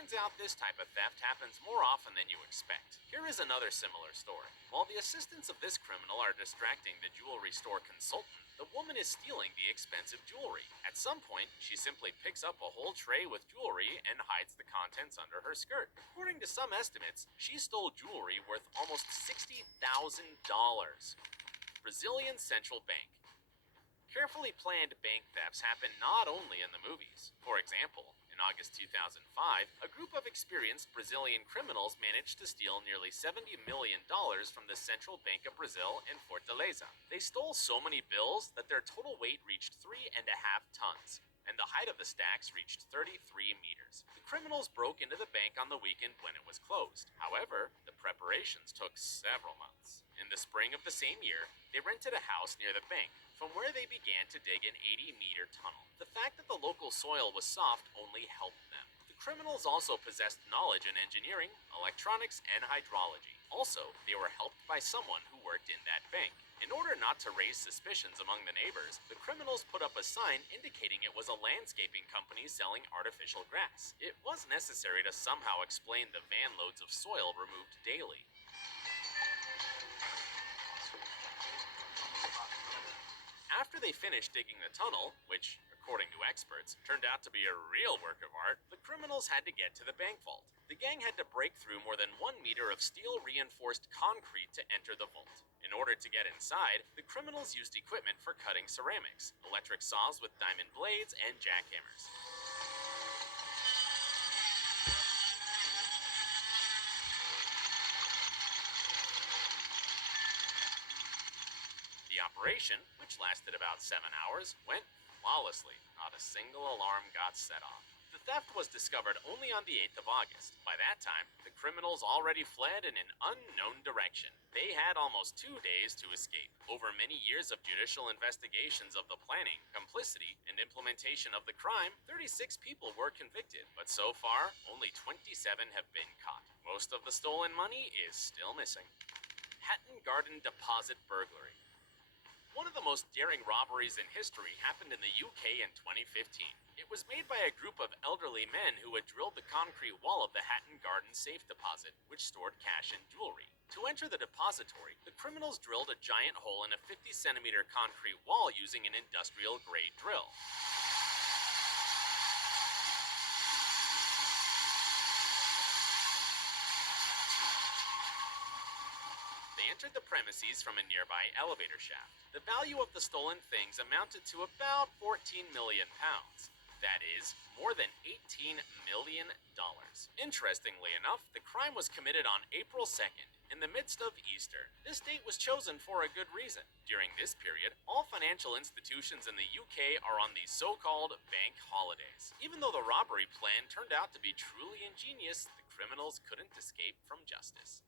Turns out this type of theft happens more often than you expect. Here is another similar story. While the assistants of this criminal are distracting the jewelry store consultant, the woman is stealing the expensive jewelry. At some point, she simply picks up a whole tray with jewelry and hides the contents under her skirt. According to some estimates, she stole jewelry worth almost $60,000. Brazilian Central Bank. Carefully planned bank thefts happen not only in the movies. For example, in August 2005, a group of experienced Brazilian criminals managed to steal nearly $70 million from the Central Bank of Brazil in Fortaleza. They stole so many bills that their total weight reached 3.5 tons, and the height of the stacks reached 33 meters. The criminals broke into the bank on the weekend when it was closed. However, the preparations took several months. In the spring of the same year, they rented a house near the bank, from where they began to dig an 80-meter tunnel. The fact that the local soil was soft only helped them. The criminals also possessed knowledge in engineering, electronics, and hydrology. Also, they were helped by someone who worked in that bank. In order not to raise suspicions among the neighbors, the criminals put up a sign indicating it was a landscaping company selling artificial grass. It was necessary to somehow explain the van loads of soil removed daily. After they finished digging the tunnel, which, according to experts, turned out to be a real work of art, the criminals had to get to the bank vault. The gang had to break through more than 1 meter of steel-reinforced concrete to enter the vault. In order to get inside, the criminals used equipment for cutting ceramics, electric saws with diamond blades, and jackhammers. The operation, which lasted about 7 hours, went flawlessly. Not a single alarm got set off. The theft was discovered only on the 8th of August. By that time, the criminals already fled in an unknown direction. They had almost 2 days to escape. Over many years of judicial investigations of the planning, complicity, and implementation of the crime, 36 people were convicted, but so far, only 27 have been caught. Most of the stolen money is still missing. Hatton Garden Deposit Burglary. One of the most daring robberies in history happened in the UK in 2015. It was made by a group of elderly men who had drilled the concrete wall of the Hatton Garden safe deposit, which stored cash and jewelry. To enter the depository, the criminals drilled a giant hole in a 50-centimeter concrete wall using an industrial-grade drill. They entered the premises from a nearby elevator shaft. The value of the stolen things amounted to about 14 million pounds. That is, more than $18 million. Interestingly enough, the crime was committed on April 2nd, in the midst of Easter. This date was chosen for a good reason. During this period, all financial institutions in the UK are on these so-called bank holidays. Even though the robbery plan turned out to be truly ingenious, the criminals couldn't escape from justice.